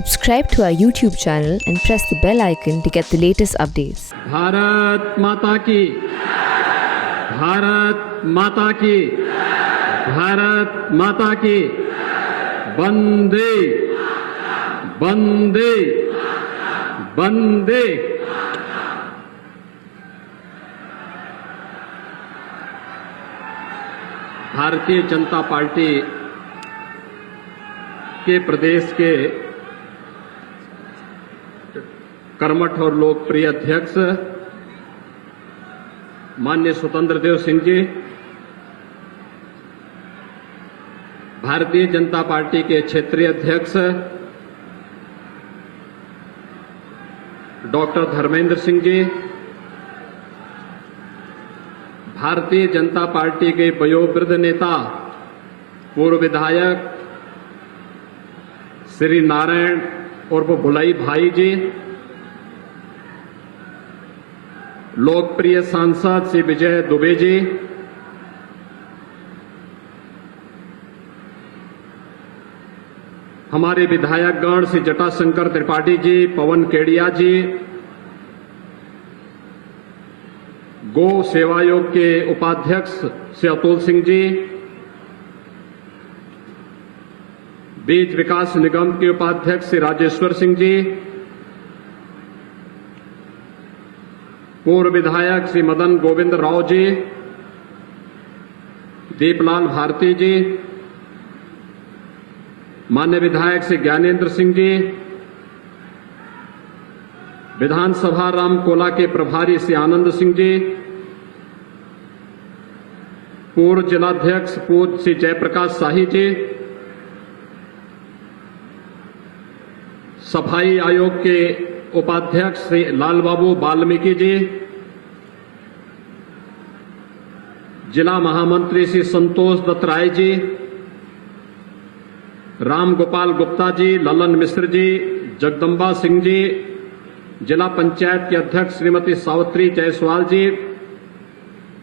Subscribe to our YouTube channel and press the bell icon to get the latest updates. Bharat माता की, भारत माता की, भारत माता की, वंदे वंदे वंदे। भारतीय जनता पार्टी के प्रदेश के कर्मठ और लोकप्रिय अध्यक्ष माननीय स्वतंत्र देव सिंह जी, भारतीय जनता पार्टी के क्षेत्रीय अध्यक्ष डॉक्टर धर्मेंद्र सिंह जी, भारतीय जनता पार्टी के वयोवृद्ध नेता पूर्व विधायक श्री नारायण उर्फ भुलाई भाई जी, लोकप्रिय सांसद श्री विजय दुबे जी, हमारे विधायकगण श्री जटाशंकर त्रिपाठी जी, पवन केडिया जी, गो सेवा आयोग के उपाध्यक्ष श्री अतुल सिंह जी, बीज विकास निगम के उपाध्यक्ष श्री राजेश्वर सिंह जी, पूर्व विधायक श्री मदन गोविंद राव जी, दीपलाल भारती जी, मान्य विधायक श्री ज्ञानेंद्र सिंह जी, विधानसभा रामकोला के प्रभारी श्री आनंद सिंह जी, पूर्व जिलाध्यक्ष पूज्य श्री जयप्रकाश शाही जी, सफाई आयोग के उपाध्यक्ष श्री लालबाबू वाल्मीकि जी, जिला महामंत्री श्री संतोष दत्त राय जी, राम गोपाल गुप्ता जी, ललन मिश्र जी, जगदम्बा सिंह जी, जिला पंचायत के अध्यक्ष श्रीमती सावित्री जायसवाल जी,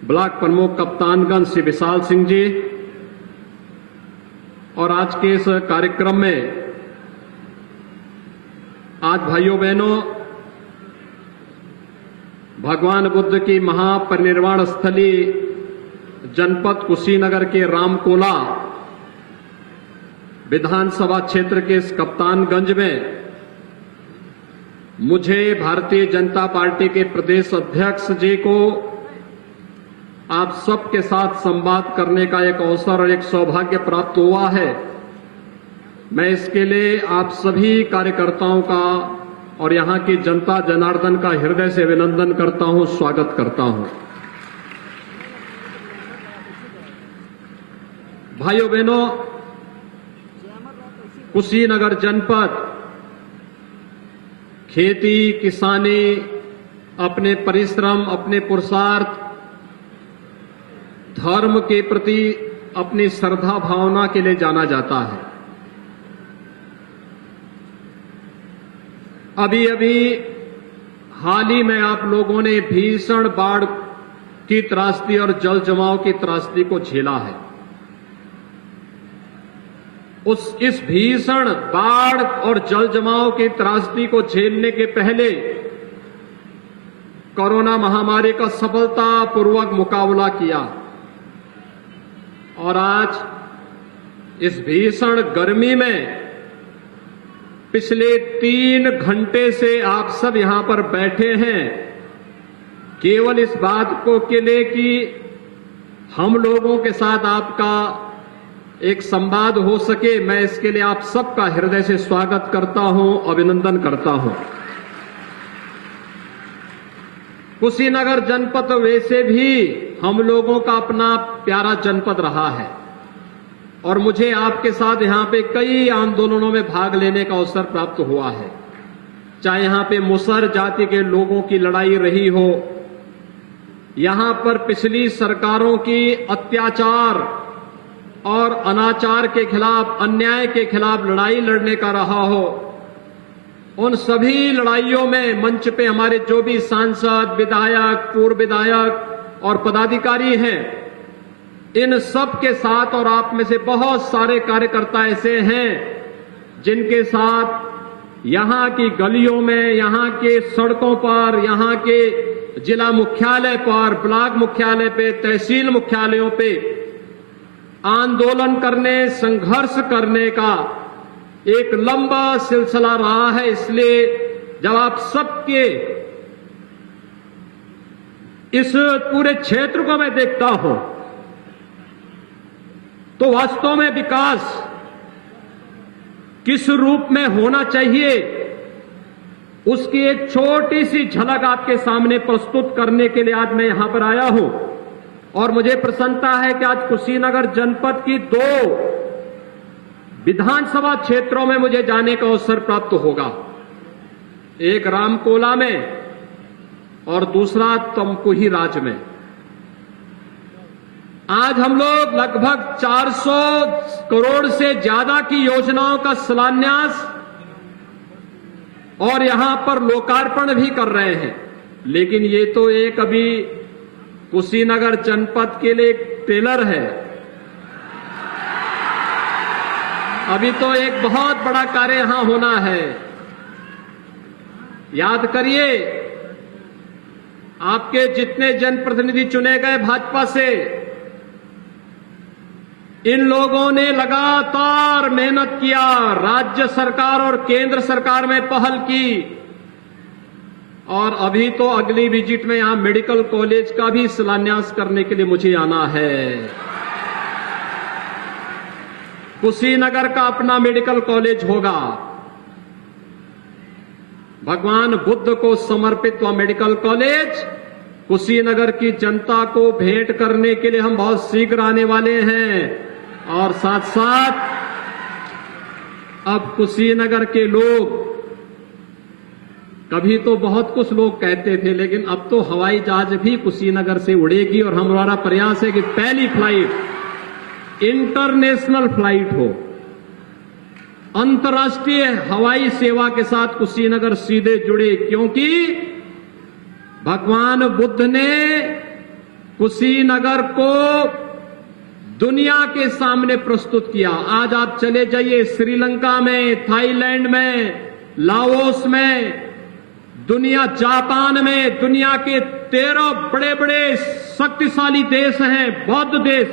ब्लॉक प्रमुख कप्तानगंज श्री विशाल सिंह जी, और आज के इस कार्यक्रम में आज भाइयों बहनों भगवान बुद्ध की महापरिनिर्वाण स्थली जनपद कुशीनगर के रामकोला विधानसभा क्षेत्र के इस कप्तानगंज में मुझे भारतीय जनता पार्टी के प्रदेश अध्यक्ष जी को आप सबके साथ संवाद करने का एक अवसर और एक सौभाग्य प्राप्त हुआ है। मैं इसके लिए आप सभी कार्यकर्ताओं का और यहां की जनता जनार्दन का हृदय से अभिनंदन करता हूं, स्वागत करता हूं। भाइयों बहनों, कुशीनगर जनपद खेती किसानी अपने परिश्रम, अपने पुरुषार्थ, धर्म के प्रति अपनी श्रद्धा भावना के लिए जाना जाता है। अभी अभी हाल ही में आप लोगों ने भीषण बाढ़ की त्रासदी और जल जमाव की त्रासदी को झेला है। इस भीषण बाढ़ और जल जमाव की त्रासदी को झेलने के पहले कोरोना महामारी का सफलतापूर्वक मुकाबला किया, और आज इस भीषण गर्मी में पिछले 3 घंटे से आप सब यहां पर बैठे हैं केवल इस बात को के लिए कि हम लोगों के साथ आपका एक संवाद हो सके। मैं इसके लिए आप सबका हृदय से स्वागत करता हूं, अभिनंदन करता हूं। कुशीनगर जनपद वैसे भी हम लोगों का अपना प्यारा जनपद रहा है, और मुझे आपके साथ यहां पे कई आंदोलनों में भाग लेने का अवसर प्राप्त हुआ है। चाहे यहां पे मुसहर जाति के लोगों की लड़ाई रही हो, यहां पर पिछली सरकारों की अत्याचार और अनाचार के खिलाफ, अन्याय के खिलाफ लड़ाई लड़ने का रहा हो, उन सभी लड़ाइयों में मंच पे हमारे जो भी सांसद, विधायक, पूर्व विधायक और पदाधिकारी हैं, इन सब के साथ, और आप में से बहुत सारे कार्यकर्ता ऐसे हैं जिनके साथ यहां की गलियों में, यहां के सड़कों पर, यहां के जिला मुख्यालय पर, ब्लॉक मुख्यालय पे, तहसील मुख्यालयों पे आंदोलन करने, संघर्ष करने का एक लंबा सिलसिला रहा है। इसलिए जब आप सबके इस पूरे क्षेत्र को मैं देखता हूं तो वास्तव में विकास किस रूप में होना चाहिए उसकी एक छोटी सी झलक आपके सामने प्रस्तुत करने के लिए आज मैं यहां पर आया हूं। और मुझे प्रसन्नता है कि आज कुशीनगर जनपद की 2 विधानसभा क्षेत्रों में मुझे जाने का अवसर प्राप्त होगा, एक रामकोला में और दूसरा तमकुही राज में। आज हम लोग लगभग 400 करोड़ से ज्यादा की योजनाओं का शिलान्यास और यहां पर लोकार्पण भी कर रहे हैं। लेकिन ये तो एक अभी कुशीनगर जनपद के लिए एक ट्रेलर है, अभी तो एक बहुत बड़ा कार्य यहां होना है। याद करिए, आपके जितने जनप्रतिनिधि चुने गए भाजपा से, इन लोगों ने लगातार मेहनत किया, राज्य सरकार और केंद्र सरकार में पहल की और अभी तो अगली विजिट में यहां मेडिकल कॉलेज का भी शिलान्यास करने के लिए मुझे आना है। कुशीनगर का अपना मेडिकल कॉलेज होगा, भगवान बुद्ध को समर्पित वह मेडिकल कॉलेज कुशीनगर की जनता को भेंट करने के लिए हम बहुत शीघ्र आने वाले हैं। और साथ साथ अब कुशीनगर के लोग, कभी तो बहुत कुछ लोग कहते थे, लेकिन अब तो हवाई जहाज भी कुशीनगर से उड़ेगी और हमारा प्रयास है कि पहली फ्लाइट इंटरनेशनल फ्लाइट हो, अंतर्राष्ट्रीय हवाई सेवा के साथ कुशीनगर सीधे जुड़े, क्योंकि भगवान बुद्ध ने कुशीनगर को दुनिया के सामने प्रस्तुत किया। आज आप चले जाइए श्रीलंका में, थाईलैंड में, लाओस में, दुनिया जापान में, दुनिया के 13 बड़े बड़े शक्तिशाली देश हैं, बौद्ध देश,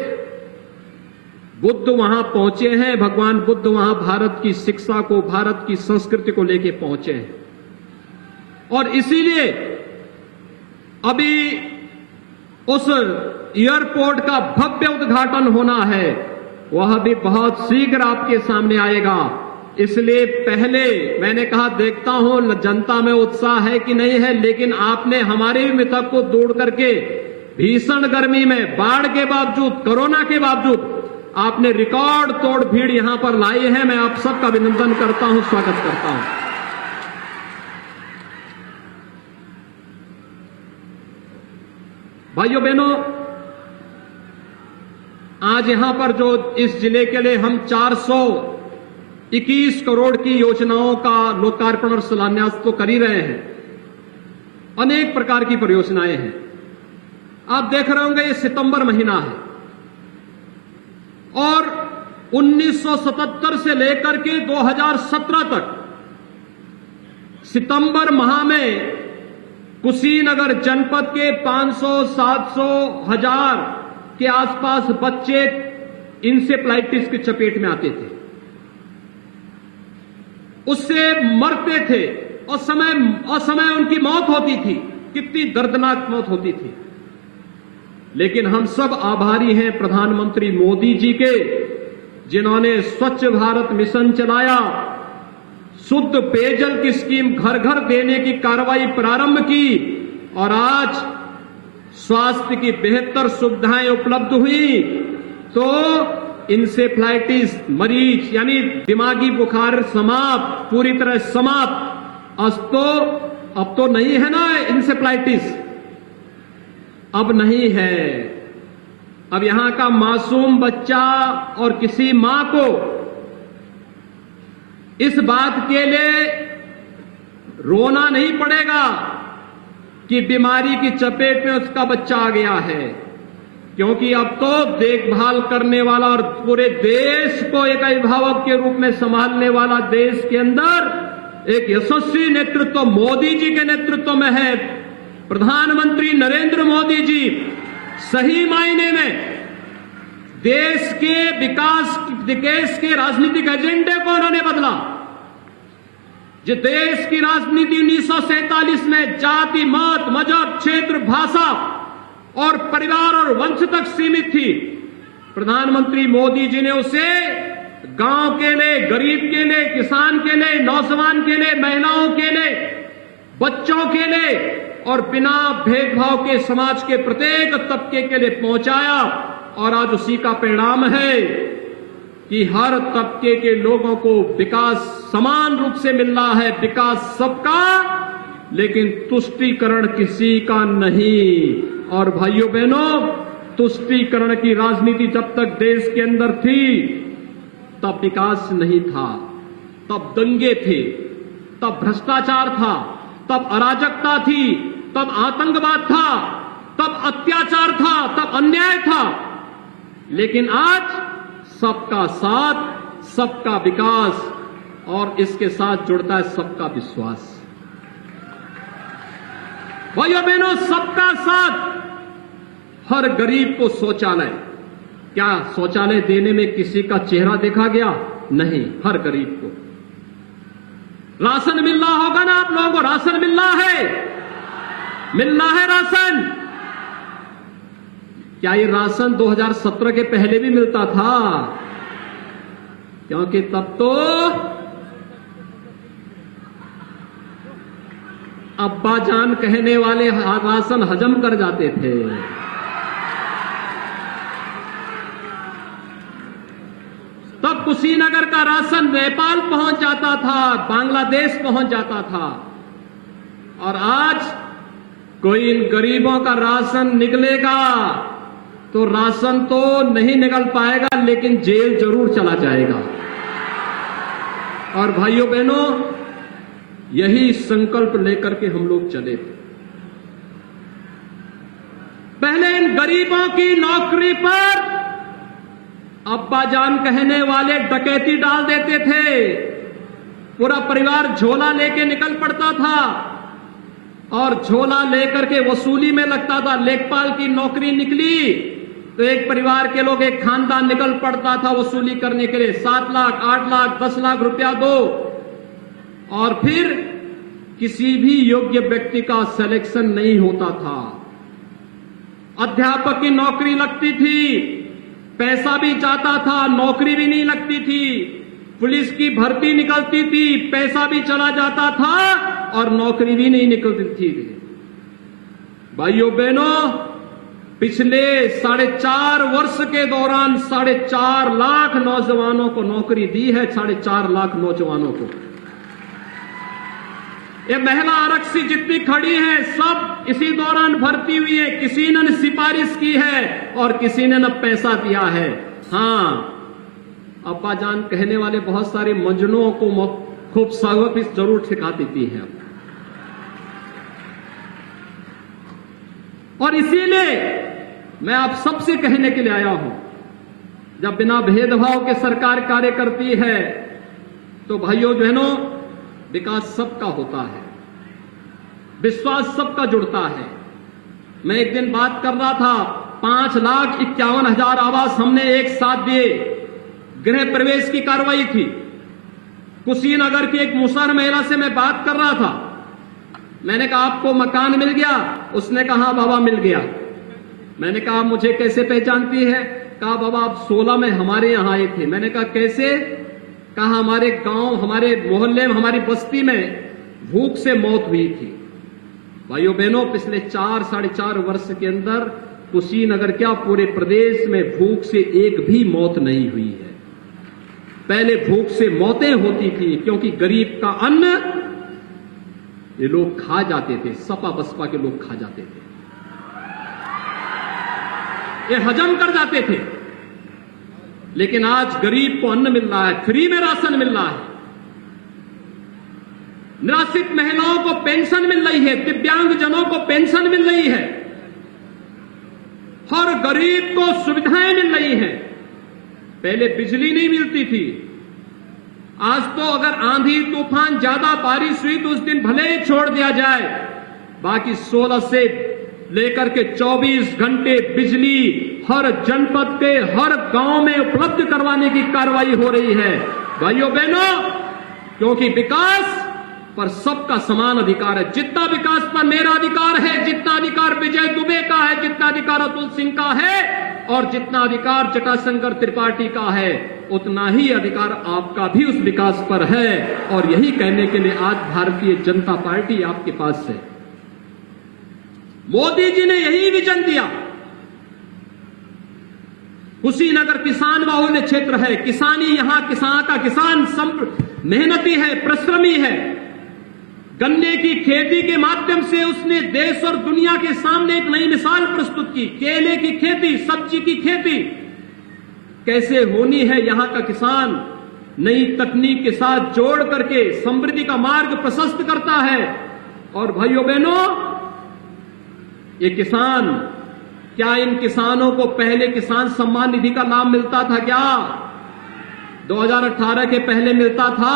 बुद्ध वहां पहुंचे हैं। भगवान बुद्ध वहां भारत की शिक्षा को, भारत की संस्कृति को लेके पहुंचे हैं। और इसीलिए अभी उस एयरपोर्ट का भव्य उद्घाटन होना है, वह भी बहुत शीघ्र आपके सामने आएगा। इसलिए पहले मैंने कहा देखता हूं जनता में उत्साह है कि नहीं है, लेकिन आपने हमारे भी मिथक को दूर करके भीषण गर्मी में, बाढ़ के बावजूद, कोरोना के बावजूद आपने रिकॉर्ड तोड़ भीड़ यहां पर लाई है। मैं आप सबका अभिनंदन करता हूं, स्वागत करता हूं। भाइयों बहनों, आज यहां पर जो इस जिले के लिए हम 421 करोड़ की योजनाओं का लोकार्पण और शिलान्यास तो कर ही रहे हैं, अनेक प्रकार की परियोजनाएं हैं। आप देख रहे होंगे ये सितंबर महीना है और 1977 से लेकर के 2017 तक सितंबर माह में कुशीनगर जनपद के 500, 700, 1000 के आसपास बच्चे इंसेफ्लाइटिस की चपेट में आते थे, उससे मरते थे और समय उनकी मौत होती थी। कितनी दर्दनाक मौत होती थी। लेकिन हम सब आभारी हैं प्रधानमंत्री मोदी जी के, जिन्होंने स्वच्छ भारत मिशन चलाया, शुद्ध पेयजल की स्कीम घर घर देने की कार्रवाई प्रारंभ की और आज स्वास्थ्य की बेहतर सुविधाएं उपलब्ध हुई तो इंसेफ्लाइटिस मरीज यानी दिमागी बुखार समाप्त, पूरी तरह समाप्त। अब तो नहीं है ना इंसेफ्लाइटिस, अब नहीं है। अब यहां का मासूम बच्चा और किसी मां को इस बात के लिए रोना नहीं पड़ेगा कि बीमारी की चपेट में उसका बच्चा आ गया है, क्योंकि अब तो देखभाल करने वाला और पूरे देश को एक अभिभावक के रूप में संभालने वाला देश के अंदर एक यशस्वी नेतृत्व मोदी जी के नेतृत्व में है। प्रधानमंत्री नरेंद्र मोदी जी सही मायने में देश के विकास, देश के राजनीतिक एजेंडे को उन्होंने बदला। जो देश की राजनीति 1947 में जाति, मत, मजहब, क्षेत्र, भाषा और परिवार और वंश तक सीमित थी, प्रधानमंत्री मोदी जी ने उसे गांव के लिए, गरीब के लिए, किसान के लिए, नौजवान के लिए, महिलाओं के लिए, बच्चों के लिए और बिना भेदभाव के समाज के प्रत्येक तबके के लिए पहुंचाया। और आज उसी का परिणाम है कि हर तबके के लोगों को विकास समान रूप से मिल रहा है। विकास सबका, लेकिन तुष्टीकरण किसी का नहीं। और भाइयों बहनों, तुष्टीकरण की राजनीति जब तक देश के अंदर थी तब विकास नहीं था, तब दंगे थे, तब भ्रष्टाचार था, तब अराजकता थी, तब आतंकवाद था, तब अत्याचार था, तब अन्याय था। लेकिन आज सबका साथ, सबका विकास और इसके साथ जुड़ता है सबका विश्वास। भाइयों बहनों, सबका साथ। हर गरीब को शौचालय, क्या शौचालय देने में किसी का चेहरा देखा गया? नहीं, हर गरीब को। राशन मिल रहा होगा ना आप लोगों को? राशन मिल रहा है, मिल रहा है राशन। क्या ये राशन 2017 के पहले भी मिलता था? क्योंकि तब तो अब्बा जान कहने वाले राशन हजम कर जाते थे। तब कुशीनगर का राशन नेपाल पहुंच जाता था, बांग्लादेश पहुंच जाता था। और आज कोई इन गरीबों का राशन निकलेगा तो राशन तो नहीं निकल पाएगा, लेकिन जेल जरूर चला जाएगा। और भाइयों बहनों, यही संकल्प लेकर के हम लोग चले थे। पहले इन गरीबों की नौकरी पर अब्बा जान कहने वाले डकैती डाल देते थे, पूरा परिवार झोला लेके निकल पड़ता था और झोला लेकर के वसूली में लगता था। लेखपाल की नौकरी निकली तो एक परिवार के लोग, एक खानदान निकल पड़ता था वसूली करने के लिए। 7 लाख, 8 लाख, 10 लाख रुपया दो, और फिर किसी भी योग्य व्यक्ति का सिलेक्शन नहीं होता था। अध्यापक की नौकरी लगती थी, पैसा भी जाता था, नौकरी भी नहीं लगती थी। पुलिस की भर्ती निकलती थी, पैसा भी चला जाता था और नौकरी भी नहीं निकलती थी। भाइयों बहनों, पिछले 4.5 वर्ष के दौरान 4.5 लाख नौजवानों को नौकरी दी है। 4.5 लाख नौजवानों को। ये महिला आरक्षी जितनी खड़ी हैं, सब इसी दौरान भर्ती हुई है। किसी ने सिफारिश की है और किसी ने न पैसा दिया है। हाँ, अब्बा जान कहने वाले बहुत सारे मजनुओं को खूब सबक जरूर सिखा देती है। और इसीलिए मैं आप सबसे कहने के लिए आया हूं, जब बिना भेदभाव के सरकार कार्य करती है तो भाइयों बहनों, विकास सबका होता है, विश्वास सबका जुड़ता है। मैं एक दिन बात कर रहा था, 5,51,000 आवास हमने एक साथ दिए। गृह प्रवेश की कार्रवाई थी। कुशीनगर की एक मुसहर महिला से मैं बात कर रहा था। मैंने कहा आपको मकान मिल गया? उसने कहा बाबा मिल गया। मैंने कहा मुझे कैसे पहचानती है? कहा बाबा आप 16 में हमारे यहां आए थे। मैंने कहा कैसे? कहा हमारे गांव, हमारे मोहल्ले में, हमारी बस्ती में भूख से मौत हुई थी। भाइयों बहनों, पिछले 4-4.5 वर्ष के अंदर कुशीनगर क्या पूरे प्रदेश में भूख से एक भी मौत नहीं हुई है। पहले भूख से मौतें होती थी क्योंकि गरीब का अन्न ये लोग खा जाते थे, सपा बसपा के लोग खा जाते थे, ये हजम कर जाते थे। लेकिन आज गरीब को अन्न मिल रहा है, फ्री में राशन मिल रहा है, निराश्रित महिलाओं को पेंशन मिल रही है, दिव्यांगजनों को पेंशन मिल रही है, हर गरीब को सुविधाएं मिल रही हैं। पहले बिजली नहीं मिलती थी, आज तो अगर आंधी तूफान ज्यादा बारिश हुई तो उस दिन भले ही छोड़ दिया जाए, बाकी 16 से लेकर के 24 घंटे बिजली हर जनपद के हर गांव में उपलब्ध करवाने की कार्रवाई हो रही है भाइयों बहनों, क्योंकि विकास पर सबका समान अधिकार है। जितना विकास पर मेरा अधिकार है, जितना अधिकार विजय दुबे का है, जितना अधिकार अतुल सिंह का है और जितना अधिकार जटाशंकर त्रिपाठी का है, उतना ही अधिकार आपका भी उस विकास पर है। और यही कहने के लिए आज भारतीय जनता पार्टी आपके पास है। मोदी जी ने यही विजन दिया। कुशीनगर किसान बाहुल्य क्षेत्र है, किसानी यहां का किसान मेहनती है, परिश्रमी है। गन्ने की खेती के माध्यम से उसने देश और दुनिया के सामने एक नई मिसाल प्रस्तुत की। केले की खेती, सब्जी की खेती कैसे होनी है, यहां का किसान नई तकनीक के साथ जोड़ करके समृद्धि का मार्ग प्रशस्त करता है। और भाइयों बहनों, ये किसान, क्या इन किसानों को पहले किसान सम्मान निधि का लाभ मिलता था? क्या 2018 के पहले मिलता था?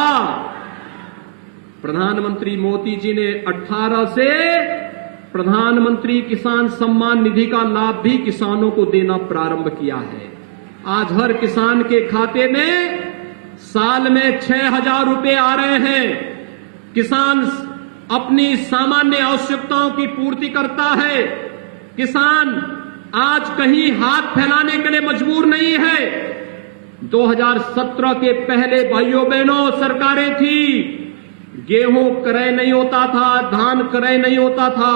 प्रधानमंत्री मोदी जी ने 18 से प्रधानमंत्री किसान सम्मान निधि का लाभ भी किसानों को देना प्रारंभ किया है। आज हर किसान के खाते में साल में 6,000 रुपए आ रहे हैं। किसान अपनी सामान्य आवश्यकताओं की पूर्ति करता है। किसान आज कहीं हाथ फैलाने के लिए मजबूर नहीं है। 2017 के पहले भाइयों बहनों सरकारें थी, गेहूं क्रय नहीं होता था, धान क्रय नहीं होता था।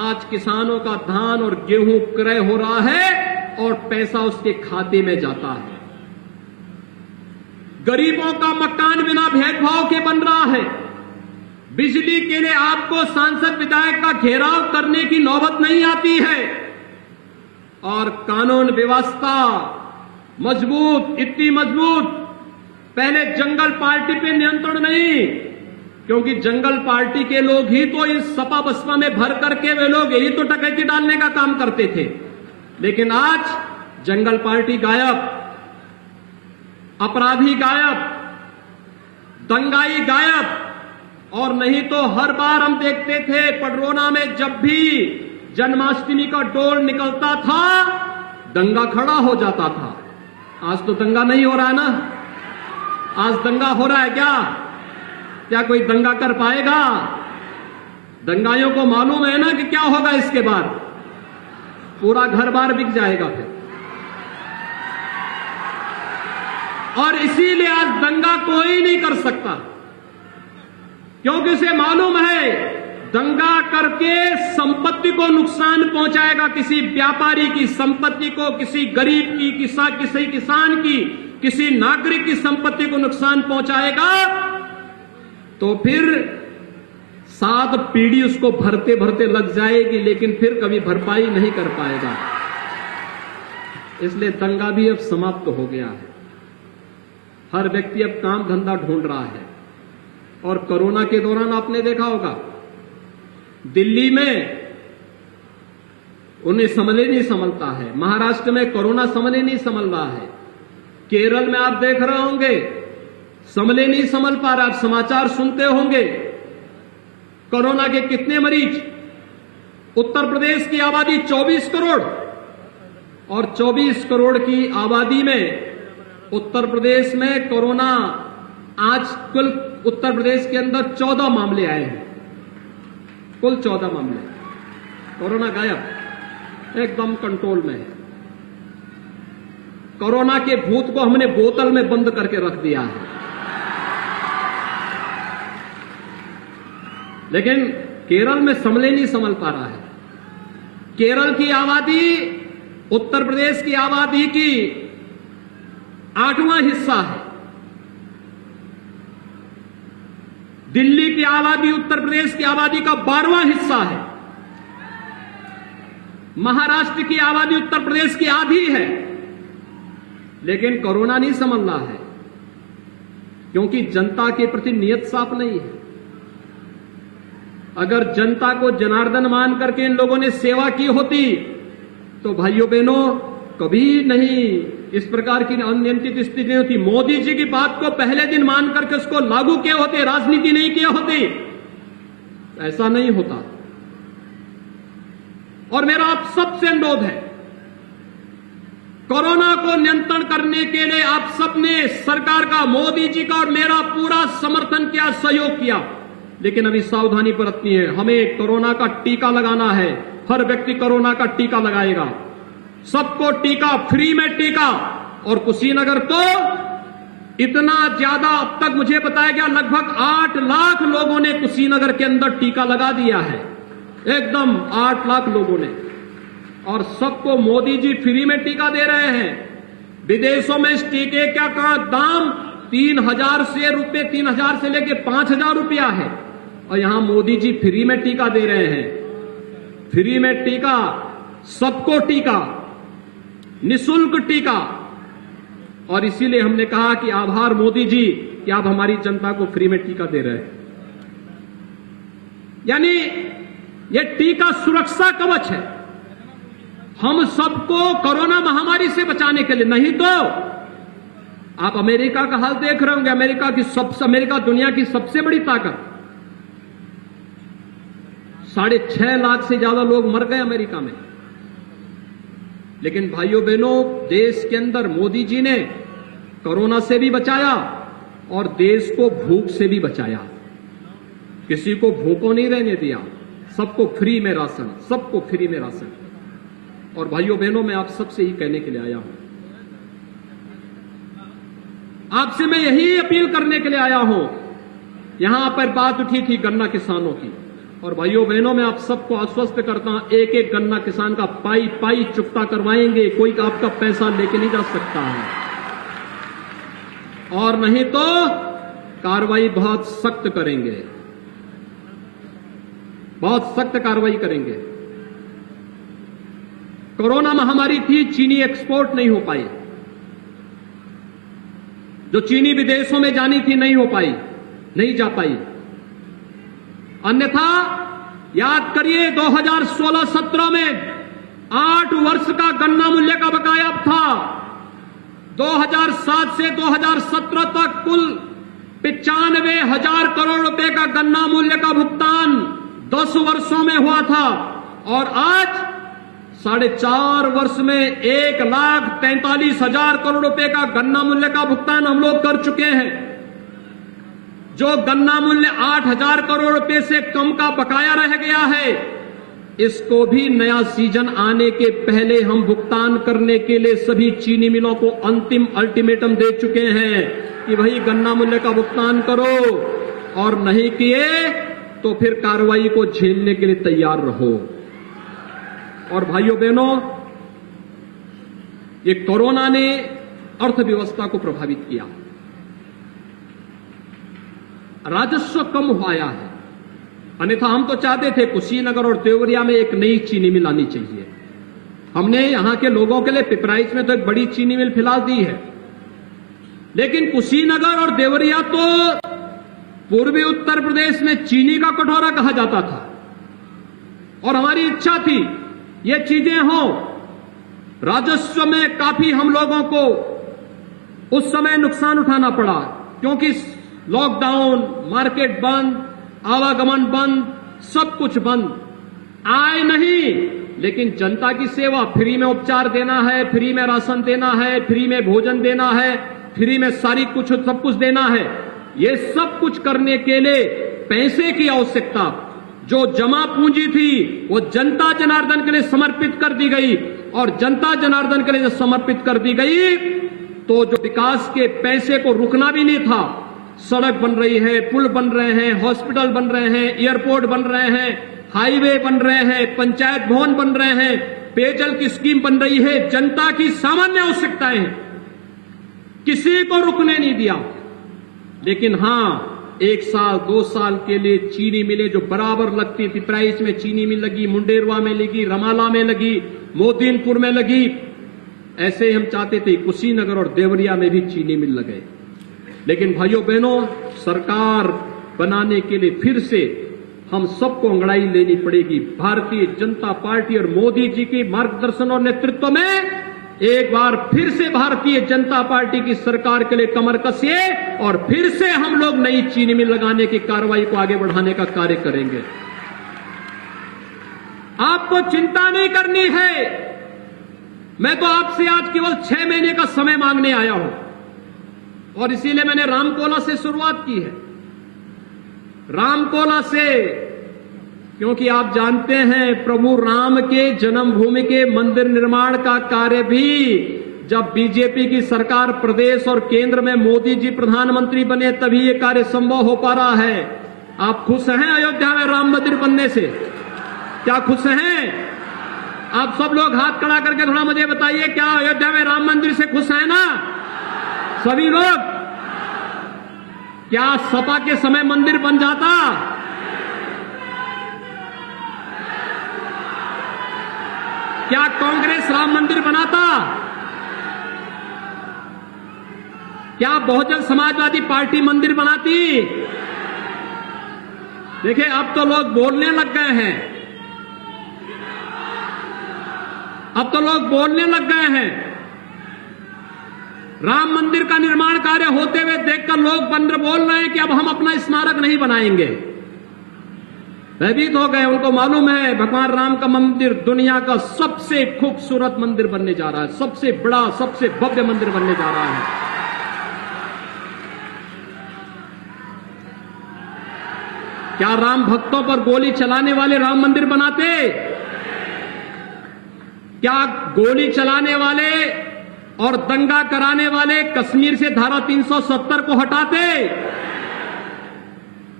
आज किसानों का धान और गेहूं क्रय हो रहा है और पैसा उसके खाते में जाता है। गरीबों का मकान बिना भेदभाव के बन रहा है। बिजली के लिए आपको सांसद विधायक का घेराव करने की नौबत नहीं आती है। और कानून व्यवस्था मजबूत, इतनी मजबूत, पहले जंगल पार्टी पे नियंत्रण नहीं, क्योंकि जंगल पार्टी के लोग ही तो इस सपा बसपा में भर करके वे लोग यही तो डकैती डालने का काम करते थे। लेकिन आज जंगल पार्टी गायब, अपराधी गायब, दंगाई गायब। और नहीं तो हर बार हम देखते थे पडरौना में जब भी जन्माष्टमी का डोल निकलता था, दंगा खड़ा हो जाता था। आज तो दंगा नहीं हो रहा है ना? आज दंगा हो रहा है क्या? क्या कोई दंगा कर पाएगा? दंगाइयों को मालूम है ना कि क्या होगा इसके बाद, पूरा घर बार बिक जाएगा फिर। और इसीलिए आज दंगा कोई नहीं कर सकता, क्योंकि उसे मालूम है दंगा करके संपत्ति को नुकसान पहुंचाएगा, किसी व्यापारी की संपत्ति को, किसी गरीब की, किसी किसान की, किसी नागरिक की संपत्ति को नुकसान पहुंचाएगा, तो फिर 7 पीढ़ी उसको भरते भरते लग जाएगी, लेकिन फिर कभी भरपाई नहीं कर पाएगा। इसलिए दंगा भी अब समाप्त हो गया है। हर व्यक्ति अब काम धंधा ढूंढ रहा है। और कोरोना के दौरान आपने देखा होगा, दिल्ली में उन्हें समझे नहीं संभलता है, महाराष्ट्र में कोरोना समझे नहीं संभल रहा है, केरल में आप देख रहे होंगे संभले नहीं संभल पा रहा। आप समाचार सुनते होंगे कोरोना के कितने मरीज। उत्तर प्रदेश की आबादी 24 करोड़, और 24 करोड़ की आबादी में उत्तर प्रदेश में कोरोना, आज कुल उत्तर प्रदेश के अंदर 14 मामले आए हैं, कुल 14 मामले। कोरोना गायब, एकदम कंट्रोल में है। कोरोना के भूत को हमने बोतल में बंद करके रख दिया है। लेकिन केरल में संभले नहीं संभल पा रहा है। केरल की आबादी उत्तर प्रदेश की आबादी की 8वां हिस्सा है। दिल्ली की आबादी उत्तर प्रदेश की आबादी का 12वां हिस्सा है। महाराष्ट्र की आबादी उत्तर प्रदेश की आधी है। लेकिन कोरोना नहीं संभल रहा है, क्योंकि जनता के प्रति नियत साफ नहीं है। अगर जनता को जनार्दन मान करके इन लोगों ने सेवा की होती तो भाइयों बहनों कभी नहीं इस प्रकार की अनियंत्रित स्थिति होती, मोदी जी की बात को पहले दिन मान करके उसको लागू किए होते, राजनीति नहीं किए होते, ऐसा नहीं होता। और मेरा आप सबसे अनुरोध है, कोरोना को नियंत्रण करने के लिए आप सबने सरकार का, मोदी जी का और मेरा पूरा समर्थन किया, सहयोग किया, लेकिन अभी सावधानी बरतनी है। हमें कोरोना का टीका लगाना है, हर व्यक्ति कोरोना का टीका लगाएगा, सबको टीका, फ्री में टीका। और कुशीनगर तो इतना ज्यादा, अब तक मुझे बताया गया लगभग 8 लाख लोगों ने कुशीनगर के अंदर टीका लगा दिया है, एकदम 8 लाख लोगों ने, और सबको मोदी जी फ्री में टीका दे रहे हैं। विदेशों में इस टीके का दाम 3,000 से लेके 5,000 रुपया है, और यहां मोदी जी फ्री में टीका दे रहे हैं। फ्री में टीका, सबको टीका, निःशुल्क टीका। और इसीलिए हमने कहा कि आभार मोदी जी कि आप हमारी जनता को फ्री में टीका दे रहे हैं। यानी ये टीका सुरक्षा कवच है हम सबको कोरोना महामारी से बचाने के लिए। नहीं तो आप अमेरिका का हाल देख रहे होंगे, अमेरिका दुनिया की सबसे बड़ी ताकत, 6.5 लाख से ज्यादा लोग मर गए अमेरिका में। लेकिन भाइयों बहनों, देश के अंदर मोदी जी ने कोरोना से भी बचाया और देश को भूख से भी बचाया। किसी को भूखों नहीं रहने दिया, सबको फ्री में राशन, सबको फ्री में राशन। और भाइयों बहनों, मैं आप सबसे ही कहने के लिए आया हूं, आपसे मैं यही अपील करने के लिए आया हूं। यहां पर बात उठी थी गन्ना किसानों की, और भाइयों बहनों, मैं आप सबको आश्वस्त करता हूं, एक एक गन्ना किसान का पाई पाई चुकता करवाएंगे, कोई आपका पैसा लेके नहीं जा सकता है। और नहीं तो कार्रवाई बहुत सख्त करेंगे, बहुत सख्त कार्रवाई करेंगे। कोरोना महामारी थी, चीनी एक्सपोर्ट नहीं हो पाई, जो चीनी विदेशों में जानी थी नहीं हो पाई, नहीं जा पाई। अन्यथा याद करिए 2016-17 में 8 वर्ष का गन्ना मूल्य का बकाया था। 2007 से 2017 तक कुल 95,000 करोड़ रुपए का गन्ना मूल्य का भुगतान 10 वर्षों में हुआ था, और आज 4.5 वर्ष में 1,43,000 करोड़ रुपए का गन्ना मूल्य का भुगतान हम लोग कर चुके हैं। जो गन्ना मूल्य 8,000 करोड़ रुपए से कम का बकाया रह गया है, इसको भी नया सीजन आने के पहले हम भुगतान करने के लिए सभी चीनी मिलों को अंतिम अल्टीमेटम दे चुके हैं कि भाई गन्ना मूल्य का भुगतान करो, और नहीं किए तो फिर कार्रवाई को झेलने के लिए तैयार रहो। और भाइयों बहनों, ये कोरोना ने अर्थव्यवस्था को प्रभावित किया, राजस्व कम हुआ है। अन्यथा हम तो चाहते थे कुशीनगर और देवरिया में एक नई चीनी मिल आनी चाहिए। हमने यहां के लोगों के लिए पिपराइच में तो एक बड़ी चीनी मिल फिलहाल दी है, लेकिन कुशीनगर और देवरिया तो पूर्वी उत्तर प्रदेश में चीनी का कटोरा कहा जाता था, और हमारी इच्छा थी ये चीजें हों। राजस्व में काफी हम लोगों को उस समय नुकसान उठाना पड़ा, क्योंकि लॉकडाउन, मार्केट बंद, आवागमन बंद, सब कुछ बंद, आय नहीं, लेकिन जनता की सेवा, फ्री में उपचार देना है, फ्री में राशन देना है, फ्री में भोजन देना है, फ्री में सारी कुछ सब कुछ देना है। ये सब कुछ करने के लिए पैसे की आवश्यकता, जो जमा पूंजी थी वो जनता जनार्दन के लिए समर्पित कर दी गई, और जनता जनार्दन के लिए जब समर्पित कर दी गई तो जो विकास के पैसे को रुकना भी नहीं था। सड़क बन रही है, पुल बन रहे हैं, हॉस्पिटल बन रहे हैं, एयरपोर्ट बन रहे हैं, हाईवे बन रहे हैं, पंचायत भवन बन रहे हैं, पेयजल की स्कीम बन रही है, जनता की सामान्य आवश्यकताएं हैं, किसी को रुकने नहीं दिया। लेकिन हां, 1 साल 2 साल के लिए चीनी मिलें जो बराबर लगती थी, पिपराइच में चीनी मिल लगी, मुंडेरवा में लगी, रमाला में लगी, मोदीनपुर में लगी, ऐसे हम चाहते थे कुशीनगर और देवरिया में भी चीनी मिल लगे। लेकिन भाइयों बहनों, सरकार बनाने के लिए फिर से हम सबको अंगड़ाई लेनी पड़ेगी। भारतीय जनता पार्टी और मोदी जी के मार्गदर्शन और नेतृत्व में एक बार फिर से भारतीय जनता पार्टी की सरकार के लिए कमर कसिए और फिर से हम लोग नई चीनी मिल लगाने की कार्रवाई को आगे बढ़ाने का कार्य करेंगे। आपको चिंता नहीं करनी है। मैं तो आपसे आज केवल 6 महीने का समय मांगने आया हूं और इसीलिए मैंने रामकोला से शुरुआत की है। रामकोला से, क्योंकि आप जानते हैं प्रभु राम के जन्मभूमि के मंदिर निर्माण का कार्य भी जब बीजेपी की सरकार प्रदेश और केंद्र में मोदी जी प्रधानमंत्री बने तभी ये कार्य संभव हो पा रहा है। आप खुश हैं अयोध्या में राम मंदिर बनने से? क्या खुश हैं? आप सब लोग हाथ खड़ा करके थोड़ा मुझे बताइए, क्या अयोध्या में राम मंदिर से खुश हैं ना सभी लोग? क्या सपा के समय मंदिर बन जाता? क्या कांग्रेस राम मंदिर बनाता? क्या बहुजन समाजवादी पार्टी मंदिर बनाती? देखिए, अब तो लोग बोलने लग गए हैं। अब तो लोग बोलने लग गए हैं। राम मंदिर का निर्माण कार्य होते हुए देखकर लोग बोल रहे हैं कि अब हम अपना स्मारक नहीं बनाएंगे। भयभीत हो गए। उनको मालूम है भगवान राम का मंदिर दुनिया का सबसे खूबसूरत मंदिर बनने जा रहा है, सबसे बड़ा, सबसे भव्य मंदिर बनने जा रहा है। क्या राम भक्तों पर गोली चलाने वाले राम मंदिर बनाते? क्या गोली चलाने वाले और दंगा कराने वाले कश्मीर से धारा 370 को हटाते?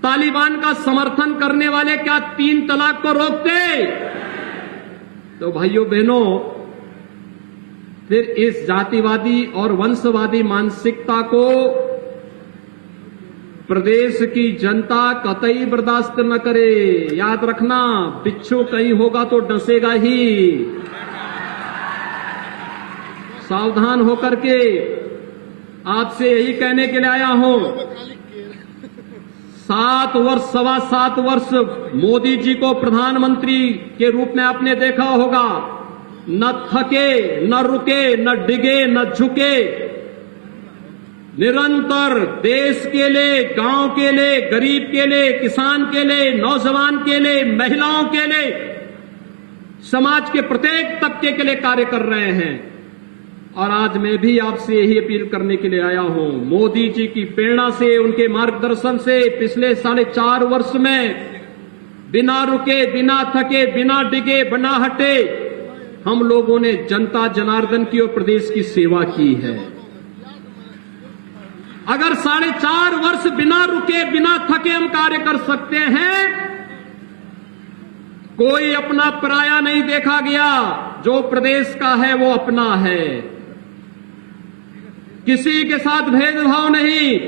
तालिबान का समर्थन करने वाले क्या 3 तलाक को रोकते? तो भाइयों बहनों, फिर इस जातिवादी और वंशवादी मानसिकता को प्रदेश की जनता कतई बर्दाश्त न करे। याद रखना, बिच्छू कहीं होगा तो डसेगा ही। सावधान होकर के आपसे यही कहने के लिए आया हूं। 7 वर्ष, 7.25 वर्ष मोदी जी को प्रधानमंत्री के रूप में आपने देखा होगा। न थके, न रुके, न डिगे, न झुके। निरंतर देश के लिए, गांव के लिए, गरीब के लिए, किसान के लिए, नौजवान के लिए, महिलाओं के लिए, समाज के प्रत्येक तबके के लिए कार्य कर रहे हैं। और आज मैं भी आपसे यही अपील करने के लिए आया हूं। मोदी जी की प्रेरणा से, उनके मार्गदर्शन से पिछले 4.5 वर्ष में बिना रुके, बिना थके, बिना डिगे, बिना हटे हम लोगों ने जनता जनार्दन की और प्रदेश की सेवा की है। अगर 4.5 वर्ष बिना रुके, बिना थके हम कार्य कर सकते हैं, कोई अपना पराया नहीं देखा गया। जो प्रदेश का है वो अपना है। किसी के साथ भेदभाव नहीं।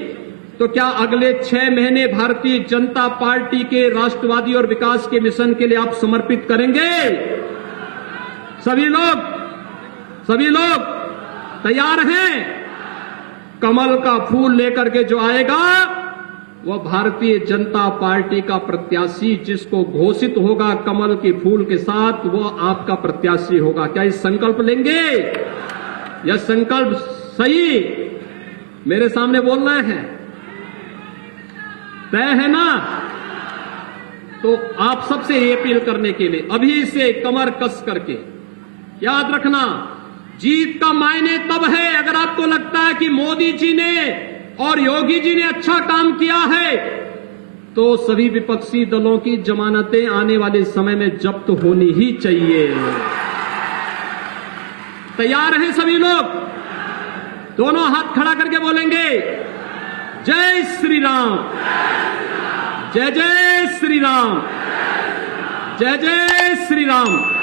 तो क्या अगले 6 महीने भारतीय जनता पार्टी के राष्ट्रवादी और विकास के मिशन के लिए आप समर्पित करेंगे? सभी लोग तैयार हैं? कमल का फूल लेकर के जो आएगा वह भारतीय जनता पार्टी का प्रत्याशी, जिसको घोषित होगा कमल के फूल के साथ, वो आपका प्रत्याशी होगा। क्या इस संकल्प लेंगे? यह संकल्प सही मेरे सामने बोलना है, तय है ना? तो आप सबसे ये अपील करने के लिए अभी से कमर कस करके याद रखना, जीत का मायने तब है अगर आपको लगता है कि मोदी जी ने और योगी जी ने अच्छा काम किया है, तो सभी विपक्षी दलों की जमानतें आने वाले समय में जब्त होनी ही चाहिए। तैयार हैं सभी लोग? दोनों हाथ खड़ा करके बोलेंगे, जय श्री राम, जय जय श्री राम, जय जय श्री राम।